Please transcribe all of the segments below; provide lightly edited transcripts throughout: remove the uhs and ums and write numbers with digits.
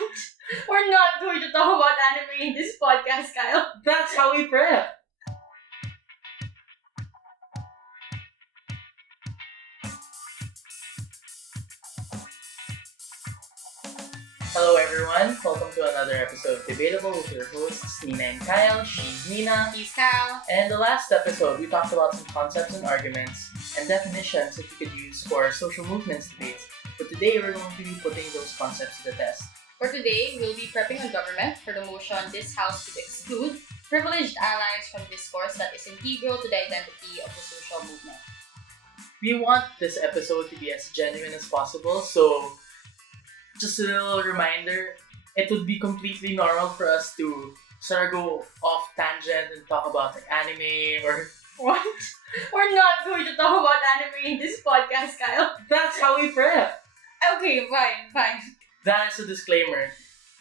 What? We're not going to talk about anime in this podcast, Kyle. That's how we prep. Hello everyone, welcome to another episode of Debatable with your hosts Nina and Kyle. She's Nina. He's Kyle. And in the last episode, we talked about some concepts and arguments and definitions that you could use for social movements debates. But today, we're going to be putting those concepts to the test. For today, we'll be prepping a government for the motion this House should exclude privileged allies from discourse that is integral to the identity of the social movement. We want this episode to be as genuine as possible, so just a little reminder, it would be completely normal for us to sort of go off tangent and talk about like anime or... What? We're not going to talk about anime in this podcast, Kyle. That's how we prep. Okay, fine. That is a disclaimer.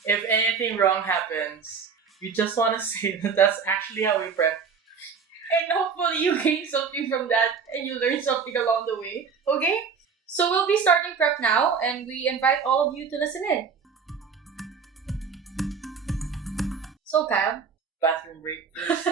If anything wrong happens, we just want to say that that's actually how we prep. And hopefully you gain something from that and you learn something along the way. Okay? So we'll be starting prep now and we invite all of you to listen in. So Kyle. Bathroom break first.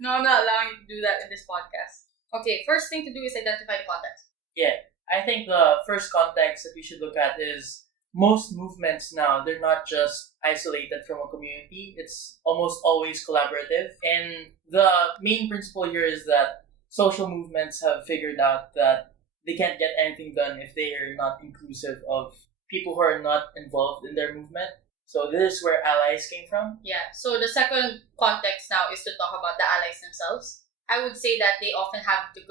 No, I'm not allowing you to do that in this podcast. Okay, first thing to do is identify the context. Yeah, I think the first context that we should look at is most movements now, they're not just isolated from a community. It's almost always collaborative. And the main principle here is that social movements have figured out that they can't get anything done if they are not inclusive of people who are not involved in their movement. So this is where allies came from. Yeah, so the second context now is to talk about the allies themselves. I would say that they often have the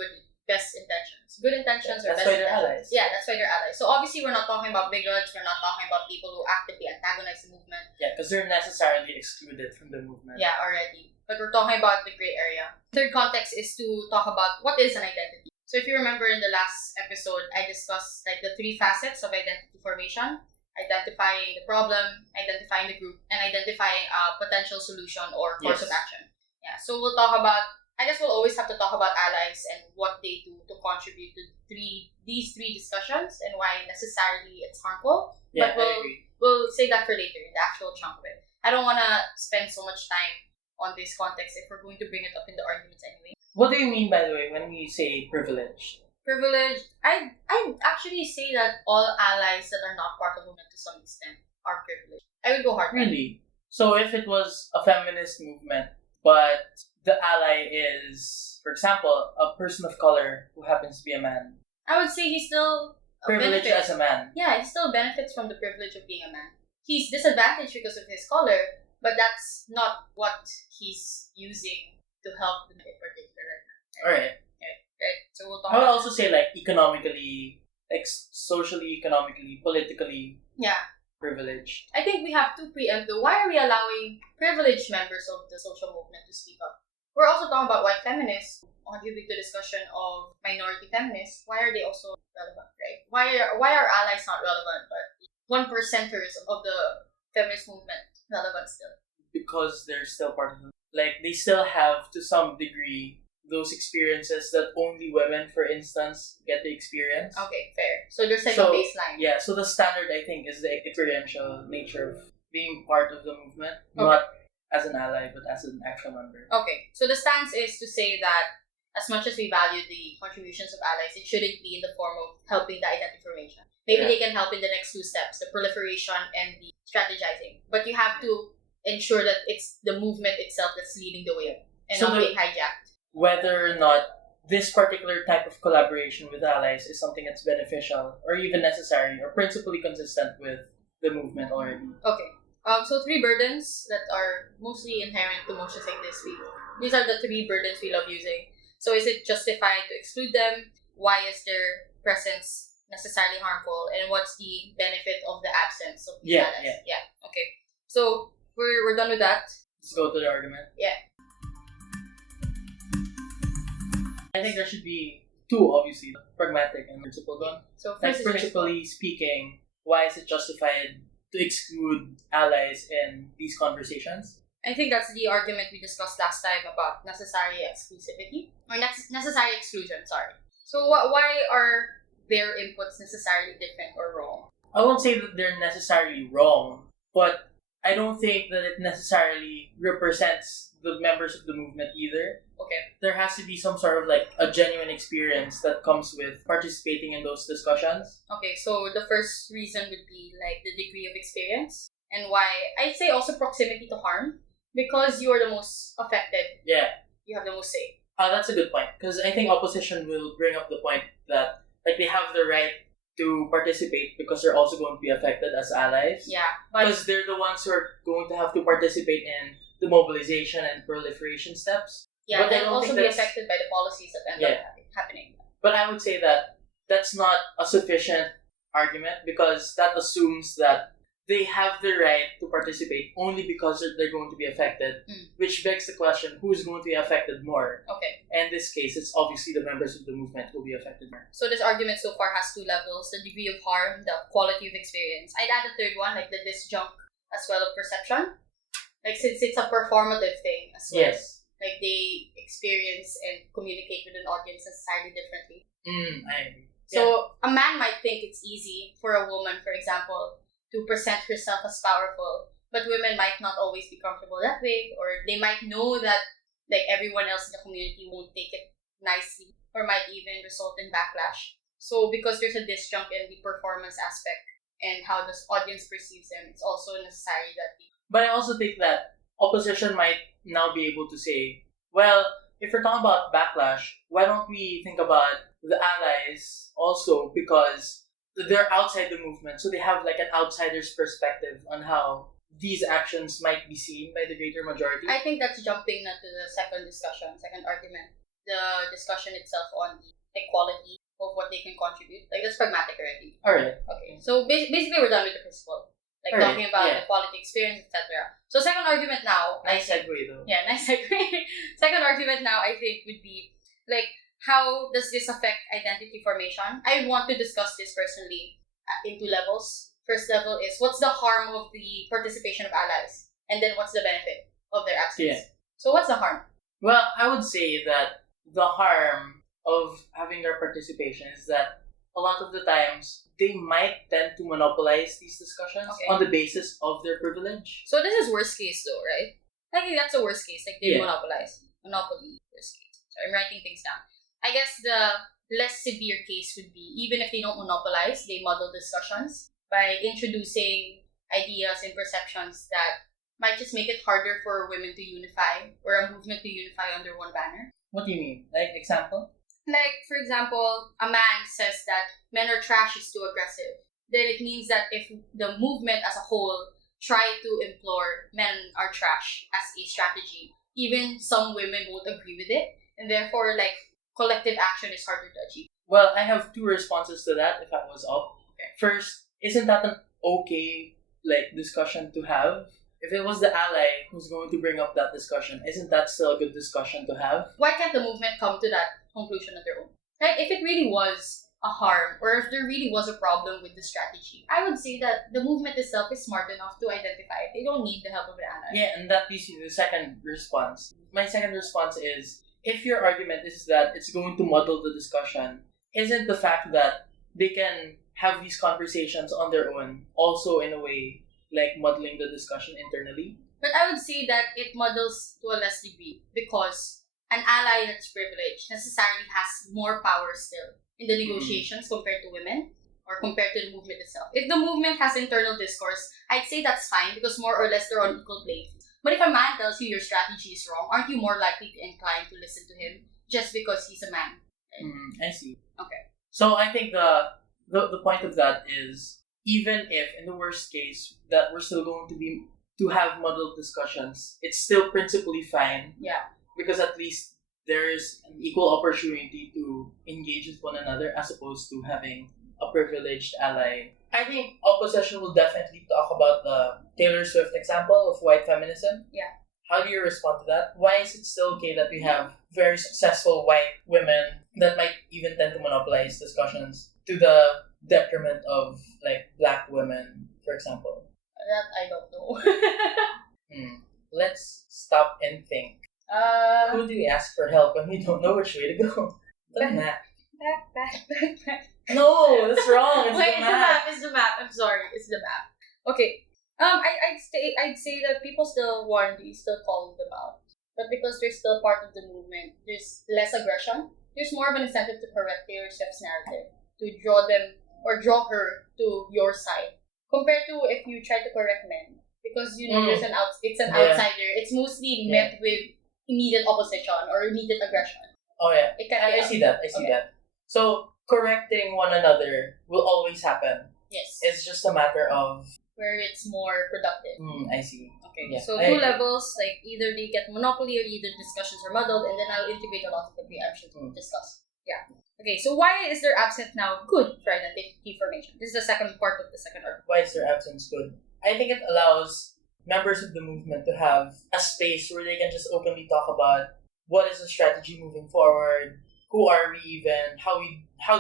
best intentions. Good intentions or That's best why they're intentions. allies. Yeah, that's why they're allies. So obviously we're not talking about bigots, we're not talking about people who actively antagonize the movement. Yeah, because they're necessarily excluded from the movement. Yeah, already. But we're talking about the gray area. Third context is to talk about what is an identity. So if you remember in the last episode, I discussed like the three facets of identity formation. Identifying the problem, identifying the group, and identifying a potential solution or course of action. Yeah, so we'll talk about, I guess we'll always have to talk about allies and what they do to contribute to these three discussions and why necessarily it's harmful. Yeah, but I agree. we'll save that for later in the actual chunk of it. I don't want to spend so much time on this context if we're going to bring it up in the arguments anyway. What do you mean, by the way, when we say privileged? Privileged, I actually say that all allies that are not part of the movement to some extent are privileged. I would go hard. Really? So if it was a feminist movement, but the ally is, for example, a person of color who happens to be a man, I would say he's still privileged as a man. Yeah, he still benefits from the privilege of being a man. He's disadvantaged because of his color, but that's not what he's using to help the particular. Alright. Right. So we'll talk I would about also say like economically, like socially, economically, politically privileged. I think we have to preempt why are we allowing privileged members of the social movement to speak up? We're also talking about white feminists, contribute to the discussion of minority feminists. Why are they also relevant, right? Why are allies not relevant, but 1%ers of the feminist movement relevant still? Because they're still part of them. Like, they still have, to some degree, those experiences that only women, for instance, get to experience. Okay, fair. So there's like a baseline. Yeah, so the standard, I think, is the experiential nature of being part of the movement, not as an ally, but as an actual member. Okay, so the stance is to say that as much as we value the contributions of allies, it shouldn't be in the form of helping the identity formation. Maybe they can help in the next two steps, the proliferation and the strategizing. But you have to ensure that it's the movement itself that's leading the way and not being hijacked. Whether or not this particular type of collaboration with allies is something that's beneficial or even necessary or principally consistent with the movement already. Okay. So three burdens that are mostly inherent to motions like this week. These are the three burdens we love using. So is it justified to exclude them? Why is their presence necessarily harmful? And what's the benefit of the absence of these allies? Yeah. Okay. So we're done with that. Let's go to the argument. Yeah. I think there should be two, obviously, pragmatic and principled one. So like, principally speaking, why is it justified to exclude allies in these conversations? I think that's the argument we discussed last time about necessary exclusivity. Or necessary exclusion, sorry. So why are their inputs necessarily different or wrong? I won't say that they're necessarily wrong, but I don't think that it necessarily represents the members of the movement either. Okay. There has to be some sort of like a genuine experience that comes with participating in those discussions. Okay, so the first reason would be like the degree of experience, and why I'd say also proximity to harm, because you are the most affected. Yeah. You have the most say. That's a good point, because I think opposition will bring up the point that like they have the right to participate because they're also going to be affected as allies. Yeah, but Because they're the ones who are going to have to participate in the mobilization and proliferation steps. yeah, but I they'll don't also think be that's- affected by the policies that end Yeah. up happening. But I would say that that's not a sufficient argument, because that assumes that they have the right to participate only because they're going to be affected, which begs the question, who's going to be affected more? Okay, And in this case, it's obviously the members of the movement who will be affected more. so this argument so far has two levels: the degree of harm, the quality of experience. I'd add a third one, like the disjunct as well of perception. Like since it's a performative thing as well. Yes. Like they experience and communicate with an audience entirely differently. I agree. So a man might think it's easy for a woman, for example, to present herself as powerful, but women might not always be comfortable that way, or they might know that like everyone else in the community won't take it nicely, or might even result in backlash. So because there's a disjunct in the performance aspect and how the audience perceives them, it's also necessary that But I also think that opposition might now be able to say, well, if we're talking about backlash, why don't we think about the allies also, because they're outside the movement, so they have like an outsider's perspective on how these actions might be seen by the greater majority. I think that's jumping now to the second argument. The discussion itself on the equality of what they can contribute. Like, that's pragmatic already. Alright. Okay, so basically we're done with the principle. Like, Alright, talking about yeah. the quality experience, etc. So second argument now. Nice segue though. Yeah, nice segue. Second argument now, I think, would be, like, how does this affect identity formation? I want to discuss this personally in two levels. First level is, what's the harm of the participation of allies? And then what's the benefit of their absence? Yeah. So what's the harm? Well, I would say that the harm of having their participation is that a lot of the times they might tend to monopolize these discussions Okay. on the basis of their privilege. So this is worst case though, right? I think that's the worst case. Like they Yeah. monopoly worst case. So I'm writing things down. I guess the less severe case would be, even if they don't monopolize, they muddle discussions by introducing ideas and perceptions that might just make it harder for women to unify, or a movement to unify under one banner. What do you mean? Like, example? Like, for example, a man says that men are trash is too aggressive. Then it means that if the movement as a whole try to implore men are trash as a strategy, even some women won't agree with it, and therefore, like, collective action is harder to achieve. Well, I have two responses to that if I was up. Okay. First, isn't that an okay like discussion to have? If it was the ally who's going to bring up that discussion, isn't that still a good discussion to have? Why can't the movement come to that conclusion on their own? Like, if it really was a harm, or if there really was a problem with the strategy, I would say that the movement itself is smart enough to identify it. They don't need the help of an ally. Yeah, and that leads me to the second response. My second response is, if your argument is that it's going to muddle the discussion, isn't the fact that they can have these conversations on their own also in a way like muddling the discussion internally? But I would say that it muddles to a less degree, because an ally that's privileged necessarily has more power still in the negotiations compared to women, or compared to the movement itself. If the movement has internal discourse, I'd say that's fine, because more or less they're on equal playing field. But if a man tells you your strategy is wrong, aren't you more likely to incline to listen to him just because he's a man? I see. Okay. So I think the point of that is, even if in the worst case that we're still going to have muddled discussions, it's still principally fine. Yeah. Because at least there's an equal opportunity to engage with one another as opposed to having a privileged ally. I think opposition will definitely talk about the Taylor Swift example of white feminism. Yeah. How do you respond to that? Why is it still okay that we have very successful white women that might even tend to monopolize discussions to the detriment of like black women, for example? That I don't know. Let's stop and think. Who do we ask for help when we don't know which way to go? Tama. back. No, that's wrong. It's Wait, the map. It's the map. I'm sorry. It's the map. Okay. I'd say that people still warn these, still calling them out. But because they're still part of the movement, there's less aggression. There's more of an incentive to correct Taylor Swift's narrative, to draw them or draw her to your side, compared to if you try to correct men, because there's it's an outsider. It's mostly met with immediate opposition or immediate aggression. Oh yeah, It can I see that. I see that. So correcting one another will always happen. Yes. It's just a matter of where it's more productive. I see. Okay, Yeah, so I two agree. levels, like either they get monopoly or either discussions are muddled, and then I'll integrate a lot of the preemptions to discuss. Yeah. Okay, so why is their absence now good for identity formation? This is the second part of the second argument. Why is their absence good? I think it allows members of the movement to have a space where they can just openly talk about what is the strategy moving forward, who are we even, how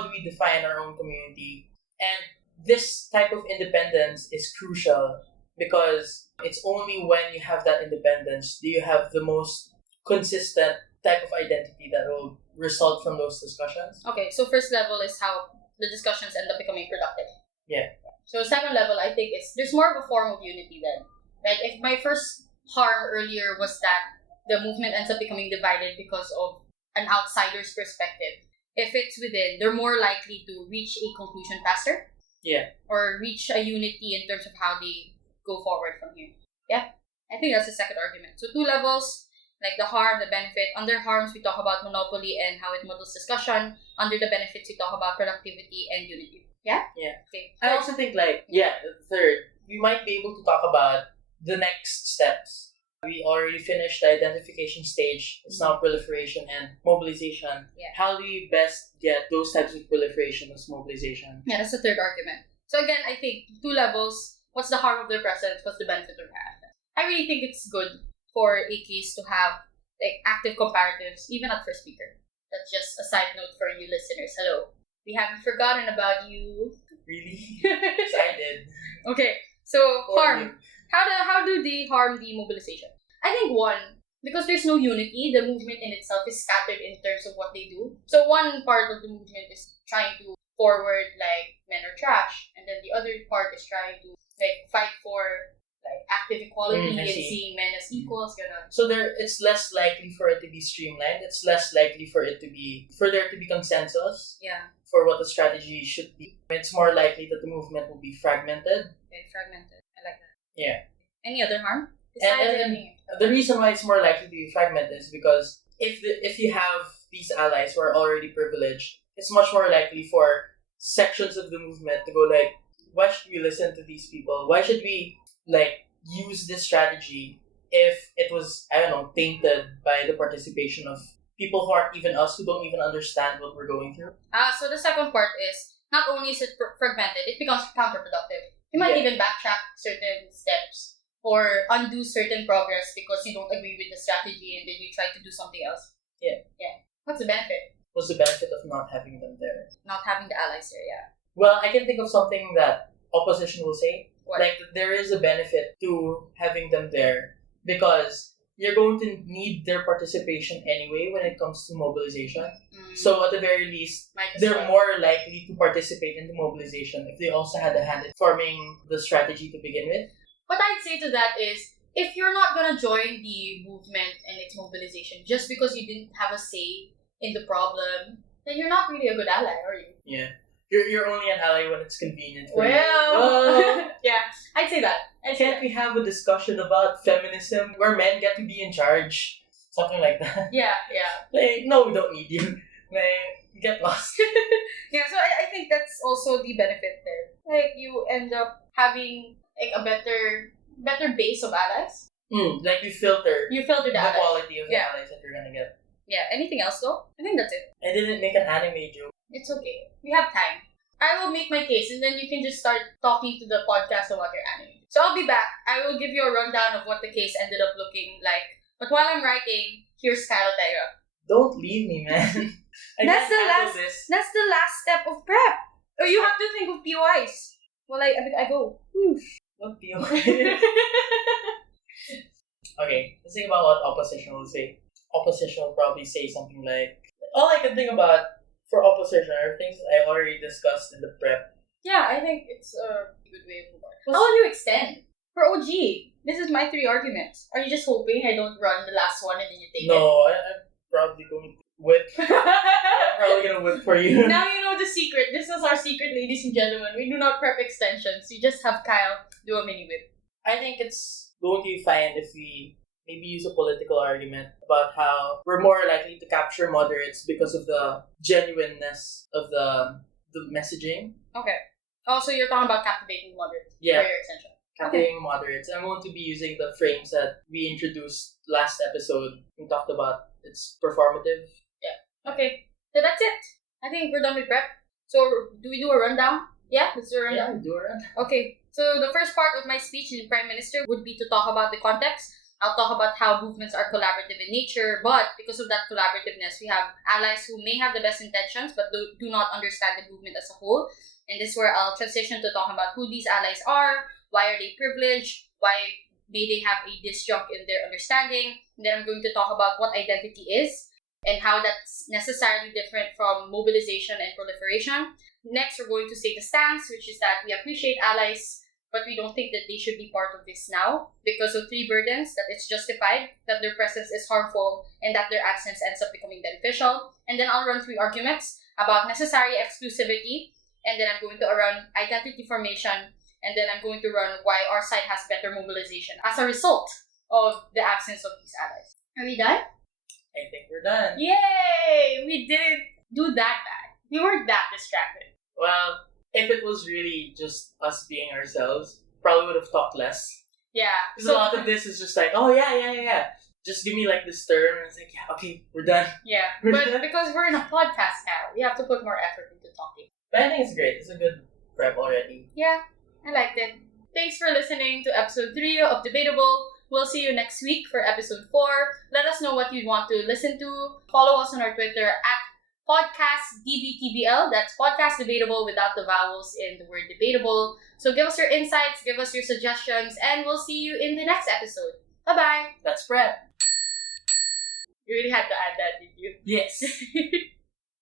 do we define our own community, and this type of independence is crucial because it's only when you have that independence do you have the most consistent type of identity that will result from those discussions. Okay, so first level is how the discussions end up becoming productive. Yeah. So second level, I think, is there's more of a form of unity then. Like, if my first harm earlier was that the movement ends up becoming divided because of an outsider's perspective, if it's within, they're more likely to reach a conclusion faster. Yeah. Or reach a unity in terms of how they go forward from here. Yeah. I think that's the second argument. So two levels, like the harm, the benefit. Under harms, we talk about monopoly and how it models discussion. Under the benefits, we talk about productivity and unity. Yeah? Yeah. Okay. I also think the third, we might be able to talk about the next steps. We already finished the identification stage. It's now proliferation and mobilization. Yeah. How do we best get those types of proliferation as mobilization? Yeah, that's the third argument. So again, I think two levels. What's the harm of their presence? What's the benefit of their absence? I really think it's good for a case to have like active comparatives, even at first speaker. That's just a side note for you listeners. Hello. We haven't forgotten about you. Really? Excited. Okay, so harm. You. How do they harm the mobilization? I think one, because there's no unity, the movement in itself is scattered in terms of what they do. So one part of the movement is trying to forward like men are trash, and then the other part is trying to like fight for like active equality and seeing men as equals. So it's less likely for it to be streamlined. It's less likely for there to be consensus. Yeah. For what the strategy should be. It's more likely that the movement will be fragmented. Okay, fragmented. I like that. Yeah. Any other harm? And the reason why it's more likely to be fragmented is because if you have these allies who are already privileged, it's much more likely for sections of the movement to go like, why should we listen to these people? Why should we like use this strategy if it was, I don't know, tainted by the participation of people who aren't even us, who don't even understand what we're going through? So the second part is, not only is it fragmented, it becomes counterproductive. You might even backtrack certain steps or undo certain progress because you don't agree with the strategy and then you try to do something else. Yeah. What's the benefit? What's the benefit of not having them there? Not having the allies there, yeah. Well, I can think of something that opposition will say. What? Like, there is a benefit to having them there because you're going to need their participation anyway when it comes to mobilization. So at the very least, they're more likely to participate in the mobilization if they also had a hand in forming the strategy to begin with. What I'd say to that is, if you're not gonna join the movement and its mobilization just because you didn't have a say in the problem, then you're not really a good ally, are you? Yeah. You're only an ally when it's convenient for you. Well, yeah, I'd say that. Can't we have a discussion about feminism where men get to be in charge? Something like that. Yeah. Like, no, we don't need you. Like, get lost. Yeah, so I think that's also the benefit there. Like, you end up having like a better base of allies. Like, you filter the the allies. quality of the allies that you're gonna get. Yeah, anything else though? I think that's it. I didn't make an anime joke. It's okay. We have time. I will make my case and then you can just start talking to the podcast about your anime. So I'll be back. I will give you a rundown of what the case ended up looking like. But while I'm writing, here's Kylotera. Don't leave me, man. That's the last step of prep. Or you have to think of POIs. Well, I go. What POI? Okay, let's think about what opposition will say. Opposition will probably say something like, all I can think about For opposition, are things I already discussed in the prep. Yeah, I think it's a good way of moving. How will you extend? For OG, this is my 3 arguments. Are you just hoping I don't run the last one and then you take it? No, I'm probably going to whip. I'm probably going to whip for you. Now you know the secret. This is our secret, ladies and gentlemen. We do not prep extensions. You just have Kyle do a mini whip. I think it's going to be fine if we maybe use a political argument about how we're more likely to capture moderates because of the genuineness of the messaging. Okay. Oh, so you're talking about captivating moderates for Yeah. your extension. Captivating moderates. I'm going to be using the frames that we introduced last episode. We talked about it's performative. Okay. So that's it. I think we're done with prep. So do we do a rundown? Yeah, let's do a rundown. Yeah, do it. Okay. So the first part of my speech in Prime Minister would be to talk about the context. I'll talk about how movements are collaborative in nature, but because of that collaborativeness, we have allies who may have the best intentions but do not understand the movement as a whole. And this is where I'll transition to talking about who these allies are, why are they privileged, why may they have a disjunct in their understanding. And then I'm going to talk about what identity is and how that's necessarily different from mobilization and proliferation. Next, we're going to say the stance, which is that we appreciate allies, but we don't think that they should be part of this now because of 3 burdens: that it's justified, that their presence is harmful, and that their absence ends up becoming beneficial. And then I'll run 3 arguments about necessary exclusivity, and then I'm going to run identity formation, and then I'm going to run why our side has better mobilization as a result of the absence of these allies. Are we done? I think we're done. Yay! We didn't do that bad. We weren't that distracted. Well, if it was really just us being ourselves, probably would have talked less. Yeah. Because a lot of this is just like, oh yeah. Just give me like this term, and it's like, yeah, okay, we're done. Yeah, We're but done. because we're in a podcast now, we have to put more effort into talking. But I think it's great. It's a good prep already. Yeah, I liked it. Thanks for listening to episode 3 of Debatable. We'll see you next week for episode 4. Let us know what you want to listen to. Follow us on our Twitter at podcastdbtbl. That's podcast debatable without the vowels in the word debatable. So give us your insights, give us your suggestions, and we'll see you in the next episode. Bye-bye. That's prep. You really had to add that, did you? Yes.